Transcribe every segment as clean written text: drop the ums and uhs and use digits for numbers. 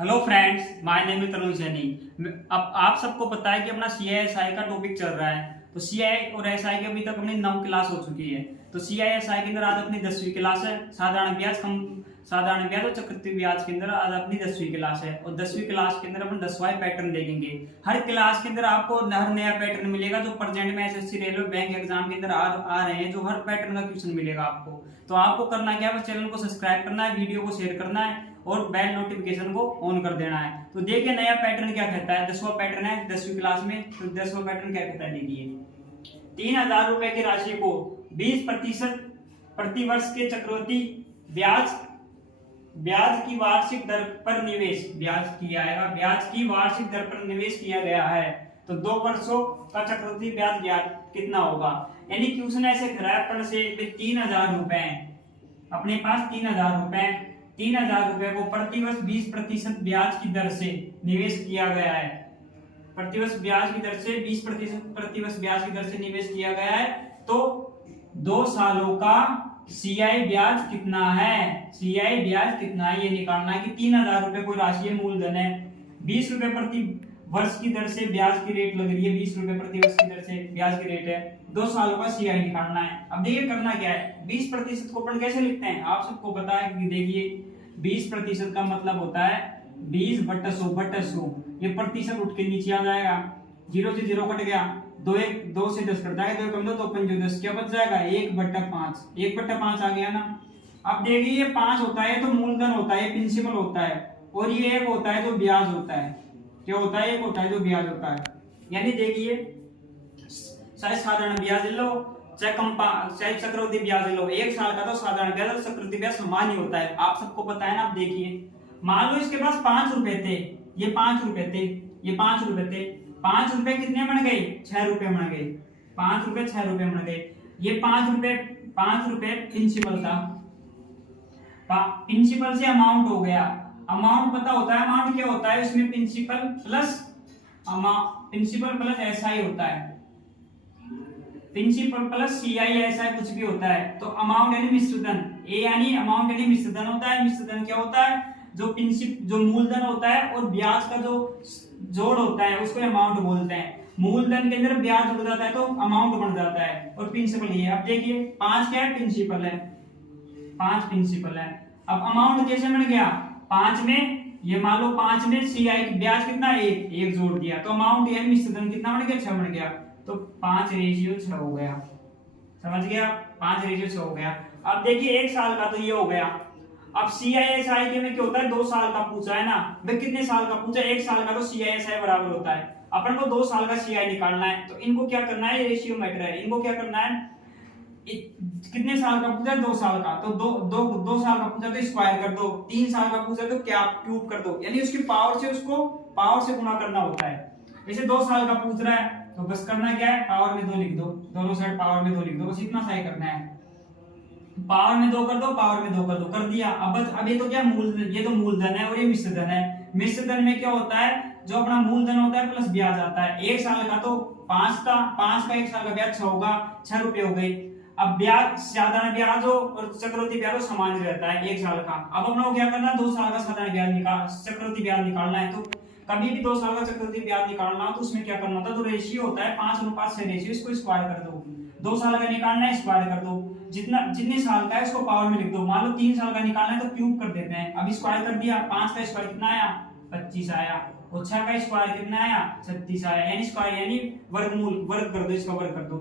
Hello friends, my name is Tanuj Saini. अब आप सबको पता है कि अपना CISI का टॉपिक चल रहा है। तो CI और SI की अभी तक अपनी 9 क्लास हो चुकी है। तो CISI के अंदर आज अपनी 10वीं क्लास है। साधारण ब्याज और चक्रवृद्धि ब्याज के अंदर आज अपनी 10वीं क्लास है। और 10वीं क्लास के अंदर अपन 10वां पैटर्न देखेंगे। हर क्लास के अंदर आपको हर नया पैटर्न मिलेगा जो प्रेजेंट में SSC रेलवे बैंक एग्जाम के अंदर आ रहे हैं। जो हर पैटर्न का क्वेश्चन मिलेगा आपको। तो आपको करना क्या है, बस चैनल को सब्सक्राइब करना है, वीडियो को शेयर करना है और बेल नोटिफिकेशन को ऑन कर देना है। तो देखिए नया पैटर्न क्या कहता है। 10वां पैटर्न है 10वीं क्लास में। तो 10वां पैटर्न क्या कहता है, देखिए 3000 रुपए की राशि को 20% प्रति वर्ष के चक्रवृद्धि ब्याज की वार्षिक दर पर निवेश ब्याज की वार्षिक दर पर निवेश किया गया है। तो 2 वर्षों का चक्रवृद्धि ब्याज कितना होगा। यानी क्वेश्चन ऐसे करा है अपन से 3000 रुपए अपने पास 3000 रुपए को प्रतिवर्ष 20% ब्याज की दर से निवेश किया गया है। प्रतिवर्ष ब्याज की दर से 20% प्रतिवर्ष ब्याज की दर से निवेश किया गया है। तो 2 सालों का CI ब्याज कितना है, CI ब्याज कितना है ये निकालना है। कि 3000 रुपए कोई राशि है, मूलधन है, 20 रुपए प्रति वर्ष की दर से ब्याज की रेट लग रही है, 20 रुपए प्रति वर्ष की दर से ब्याज की रेट है। 2 सालों का CI निकालना है। अब देखिए करना क्या है, 20% को अपन कैसे लिखते हैं, आप सबको पता है कि देखिए 20% का मतलब होता है 20/100 ये प्रतिशत उठ के नीचे आ जाएगा। 0 से 0 कट गया, 2 से 10 कट जाएगा, 2 कम 2 5 10 क्या बच जाएगा 1/5 1/5 आ गया ना। अब देखिए ये 5 होता है तो मूलधन होता है, प्रिंसिपल होता है, और ये 1 होता है जो ब्याज होता है। क्या होता है, 1 होता है जो ब्याज होता है। यानी देखिए चाहे साधारण ब्याज ले लो चाहे चक्रवृद्धि ब्याज ले लो, 1 साल का तो साधारण ब्याज और चक्रवृद्धि ब्याज समान ही होता है, आप सबको पता है ना। आप देखिए मान लो इसके पास 5 रुपए थे, ये 5 रुपए थे, ये 5 रुपए थे, 5 रुपए कितने बन गए 6 रुपए बन गए, 5 रुपए 6 रुपए बन गए। ये 5 रुपए प्रिंसिपल था, प्रिंसिपल से अमाउंट हो गया। अमाउंट पता होता है, अमाउंट क्या होता है, इसमें प्रिंसिपल प्लस SI होता है, प्रिंसिपल प्लस CI ऐसा कुछ भी होता है। तो अमाउंट यानी मिश्रधन, A यानी अमाउंट यानी मिश्रधन होता है। मिश्रधन क्या होता है, जो मूलधन होता है और ब्याज का जो जोड़ होता है उसको अमाउंट बोलते हैं। मूलधन के अंदर ब्याज जुड़ जाता है तो अमाउंट बन जाता है। और प्रिंसिपल ये, अब देखिए 5 क्या है, प्रिंसिपल है, 5 प्रिंसिपल है। अब अमाउंट कैसे बन गया, 5 में ये मान लो 5 में CI ब्याज कितना है 1 जोड़ दिया, तो अमाउंट यानी मिश्रधन कितना बन गया 6 बन गया। तो 5:6 हो गया, समझ गया, 5:6 हो गया। अब देखिए 1 साल का तो ये हो गया। अब CISI के में क्या होता है, 2 साल का पूछा है ना, भाई कितने साल का पूछा, 1 साल का तो CISI बराबर होता है। अपन को 2 साल का CI निकालना है, तो इनको क्या करना है, रेशियो मैटर है, इनको क्या करना है, कितने साल का पूछा 2 साल का, तो 2 साल का पूछा तो स्क्वायर कर दो, 3 साल का पूछा तो क्या क्यूब कर दो, यानी उसकी पावर से गुणा करना होता है। जैसे 2 साल का पूछ रहा है तो बस करना क्या है, पावर में 2 लिख दो, दोनों साइड पावर में 2 लिख दो, बस इतना सा ही करना है। पावर में 2 कर दो, पावर में 2 कर दिया। अब ये तो क्या ये तो मूलधन है और ये मिश्रधन है। मिश्रधन में क्या होता है, जो अपना मूलधन होता है प्लस ब्याज आता है। 1 साल का तो 5 था, 5 का 1 साल का ब्याज 6 होगा, 6 रुपए हो गए। अब ब्याज साधारण ब्याज हो और चक्रवृद्धि ब्याज समान ही रहता है 1 साल का। अब अपना को क्या करना है, 2 साल का साधारण ब्याज चक्रवृद्धि ब्याज निकालना है। तो कभी भी 2 साल का चक्रवृद्धि ब्याज निकालना हो तो उसमें क्या करना होता है, तो रेशियो होता है 5:6 रेशियो, इसको स्क्वायर कर दो। 2 साल का निकालना है, स्क्वायर कर दो, जितने साल का है उसको पावर में लिख दो। मान लो 3 साल का निकालना है तो क्यूब कर देते हैं। अभी स्क्वायर कर दिया, 5 का स्क्वायर कितना आया 25 आया, और 6 का स्क्वायर कितना आया 36 आया, यानी स्क्वायर यानी वर्ग कर दो, इसका वर्ग कर दो।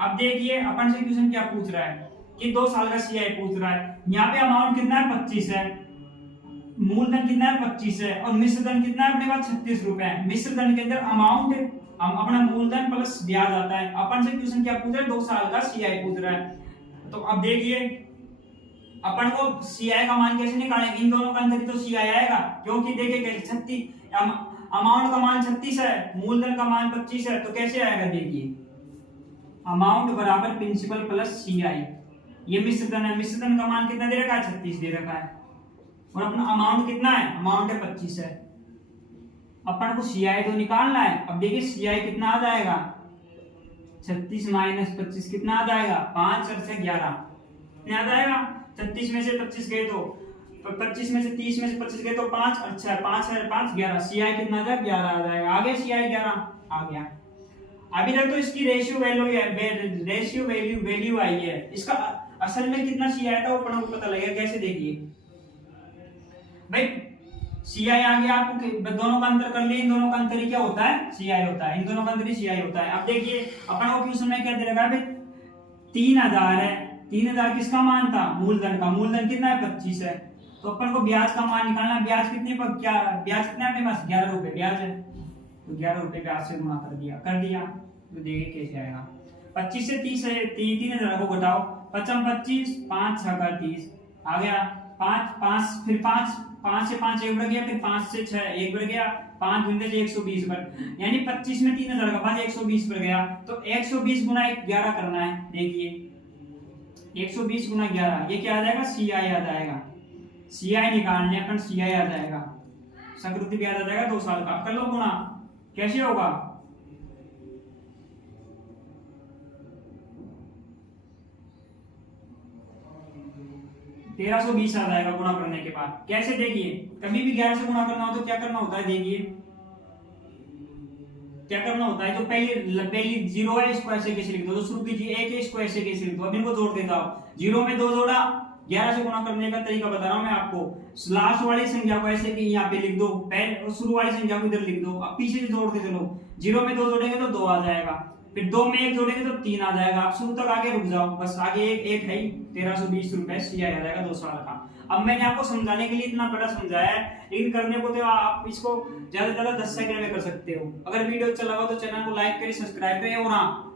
अब देखिए अपन से क्वेश्चन क्या पूछ रहा है कि 2 साल का CI पूछ रहा है। यहाँ पे अमाउंट कितना है 25 है, मूलधन कितना है 25 है, और मिश्रधन कितना है अपने पास 36 रुपए है। मिश्रधन के अंदर अमाउंट अपना मूलधन प्लस ब्याज आता है। अपन से क्वेश्चन क्या पूछ रहा है, 2 साल का CI पूछ रहा है। तो अब देखिए अपन को CI का मान कैसे निकालेंगे, इन दोनों का अंतर तो CI आएगा, क्योंकि देखिए कैसे 36 अमाउंट का मान 36 है, मूलधन का मान 25 है, तो कैसे आएगा, देखिए अमाउंट बराबर प्रिंसिपल प्लस CI। ये मिश्रधन है, मिश्रधन का मान कितना दे रखा है 36 दे रखा है, और अपना अमाउंट कितना है, अमाउंट है 25 है। अपन को CI तो निकालना है। अब देखिए CI कितना आ जाएगा, 36 माइनस 25 कितना आ जाएगा, 5 और 11 कितना आ जाएगा, 36 में से 25 गए तो 25 में से 30 में से 25 गए तो 5, अच्छा 5 है 5 11, CI कितना आ जाएगा 11 आ जाएगा। आ गया CI 11 आ गया। अभी तक तो इसकी रेशियो वैल्यू आई है, इसका असल में कितना CI आया था वो अपने को पता लगेगा। कैसे देखिए भाई, CI आ गया, आपको दोनों का अंतर कर लिए, इन दोनों का अंतर क्या होता है CI होता है, इन दोनों का अंतर CI होता है। अब देखिए अपन को क्वेश्चन में क्या दे रखा है भाई, 3000 है, 3000 किसका मान था मूलधन का, मूलधन कितना है 25 है, तो अपन को ब्याज का मान निकालना। ब्याज कितने पर, क्या ब्याज कितना है अपने पास 11 रुपए ब्याज है, तो 11 रुपए ब्याज से गुणा कर दिया तो देखिए कैसे आएगा। 25 से 30 है, 3000 को घटाओ, 55 25 5 6 का 30 आ गया। 5 फिर 5 से 5 एक बढ़ गया, फिर 5 से 6 एक बढ़ गया, 5 गुणित 120 पर, यानी 25 में 3000 का 5 120 पर गया, तो 120 गुना 11 करना है। देखिए 120 गुना 11 ये क्या आ जाएगा CI आ जाएगा। CI निकालने अपन CI आ जाएगा, सकृति ब्याज आ जाएगा 2 साल का। कर लो गुना, कैसे होगा 1320 आ जाएगा गुणा करने के बाद। कैसे देखिए, कभी भी 11 से गुणा करना हो तो क्या करना होता है, देखिए क्या करना होता है, जो पहली जीरो है इसको ऐसे कैसे लिख दो, तो शुरू कीजिए 1 है इसको ऐसे कैसे लिख दो। अब इनको जोड़ देता हूं, जीरो में 2 जोड़ा, 11 से गुणा करने का तरीका बता रहा हूं मैं आपको। लास्ट वाली संख्या को ऐसे कि यहाँ पे लिख दो, पहले शुरू वाली संख्या को इधर लिख दो, अब पीछे से जोड़ते चलो। जीरो में 2 जोड़ेंगे तो 2 आ जाएगा, फिर 2 में 1 जोड़ेंगे तो 3 आ जाएगा। आप शुरू तक आगे रुक जाओ, बस आगे एक है 1320 रुपए CI आ जाएगा 2 साल का। अब मैंने आपको समझाने के लिए इतना बड़ा समझाया है, लेकिन करने को तो आप इसको ज्यादा से ज्यादा 10 सेकंड में कर सकते हो। अगर वीडियो अच्छा लगा तो चैनल को लाइक करें, सब्सक्राइब करें और हाँ